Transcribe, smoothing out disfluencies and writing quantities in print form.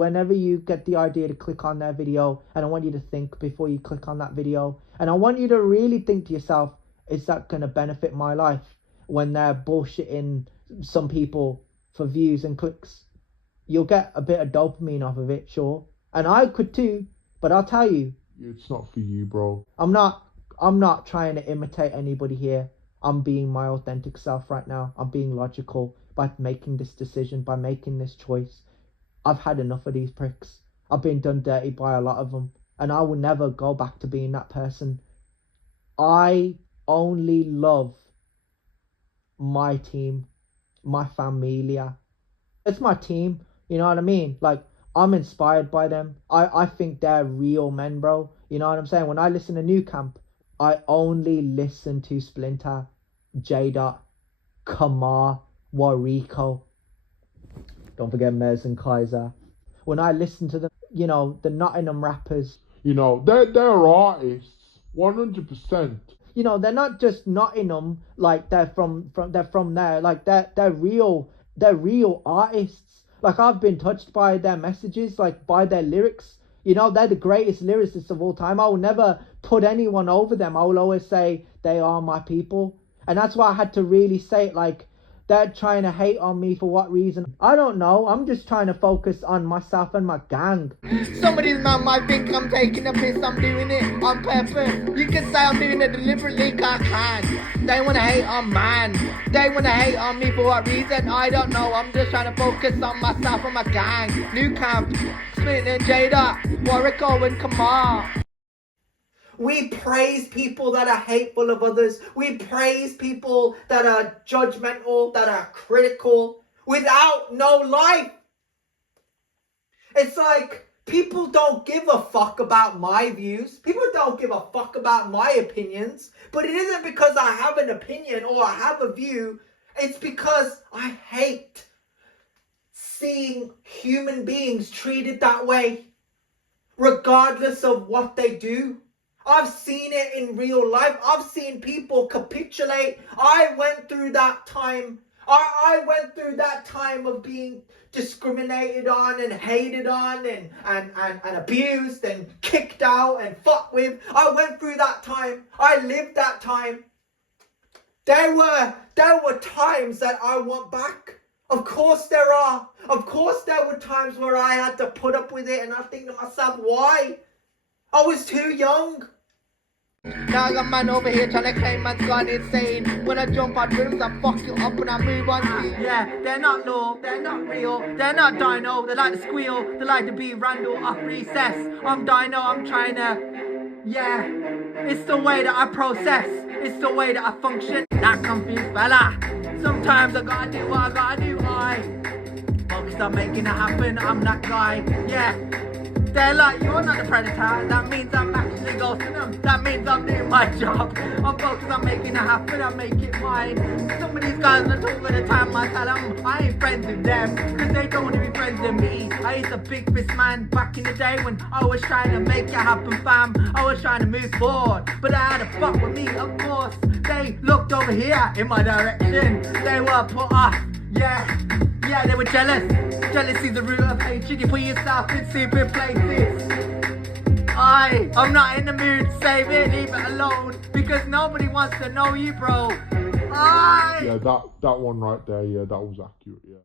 whenever you get the idea to click on their video, and I want you to think before you click on that video, and I want you to really think to yourself, is that going to benefit my life? When they're bullshitting some people for views and clicks, you'll get a bit of dopamine off of it, sure, and I could too, but I'll tell you, it's not for you, bro. I'm not trying to imitate anybody here. I'm being my authentic self right now. I'm being logical by making this decision, by making this choice. I've had enough of these pricks. I've been done dirty by a lot of them, and I will never go back to being that person. I only love my team, my familia. It's my team, you know what I mean? Like, I'm inspired by them. I think they're real men, bro. You know what I'm saying? When I listen to New Camp, I only listen to Splinter, J-Dot, Kamar, Wariko. Don't forget Mez and Kaiser. When I listen to them, you know, the Nottingham rappers. You know, they're artists, 100%. You know, they're not just Nottingham, like they're from there. Like they're real artists. Like, I've been touched by their messages, like by their lyrics. You know, they're the greatest lyricists of all time. I will never put anyone over them. I will always say they are my people. And that's why I had to really say it, like, they're trying to hate on me for what reason? I don't know. I'm just trying to focus on myself and my gang. Somebody's man might think I'm taking a piss, I'm doing it on purpose. You can say I'm doing it deliberately, cause I can. They wanna hate on man. They wanna hate on me for what reason? I don't know. I'm just trying to focus on myself and my gang. New Camp, Splinter and Jada, Wariko and Kamar. We praise people that are hateful of others. We praise people that are judgmental, that are critical, without no life. It's like, people don't give a fuck about my views. People don't give a fuck about my opinions. But it isn't because I have an opinion or I have a view. It's because I hate seeing human beings treated that way, regardless of what they do. I've seen it in real life. I've seen people capitulate. I went through that time. I went through that time of being discriminated on and hated on and abused and kicked out and fucked with. I went through that time. I lived that time. There were times that I want back. Of course there are. Of course there were times where I had to put up with it, and I think to myself, why? I was too young. Now I got man over here trying to claim man's gone insane. When I jump on rooms, I fuck you up and I move on to. Yeah, they're not law, they're not real, they're not Dino, they like to squeal, they like to be Randall off recess. I'm Dino, I'm trying to, yeah, it's the way that I process, it's the way that I function. That confused fella, sometimes I gotta do what I gotta do, focused on making it happen, I'm that guy, yeah. They're like, you're not the predator, that means I'm actually ghosting them, that means I'm doing my job. I'm focused on making it happen, I make it mine. Some of these guys are talking at the time, I tell them I ain't friends with them, cause they don't want to be friends with me. I used to big fist man back in the day when I was trying to make it happen, fam. I was trying to move forward, but they had to fuck with me, of course. They looked over here in my direction, they were put off, yeah, they were jealous. Jealousy's the root of hatred. You put yourself in stupid places. I'm not in the mood to save it, leave it alone, because nobody wants to know you, bro. Yeah, that one right there, yeah, that was accurate, yeah.